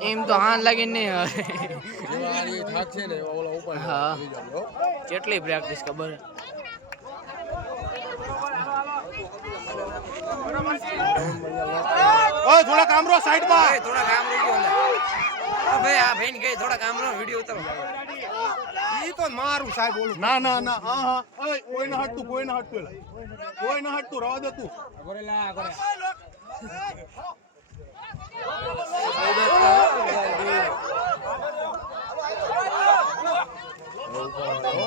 એમ તો હાથ લાગીને નહીં હા કેટલી પ્રેક્ટિસ ખબર થોડા કામરો સાઈડ માં થોડા કામ રહી ગયો ભાઈ આ ભાઈ ગઈ થોડા કામ નો વિડિયો ઉતારો ઈ તો મારું સાહેબ બોલું ના ના ના હા ઓય કોઈ ના હટતું કોઈ ના હટતું કોઈ ના હટતું રવા દે તું ગોરેલા ગોરે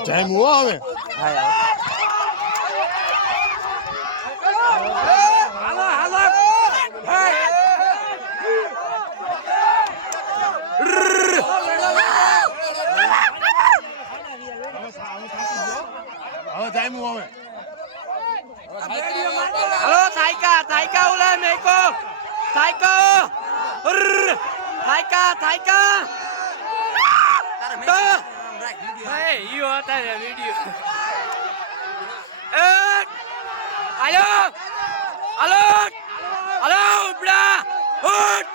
જય મુ આવે હાલો હાલો હવે જય મુ આવે હલો થાયકા ઉલા મેકો થાયકા થાયકા તો ભાઈ યો હતા રે વિડિયો હાલો ઉપડા ઉઠ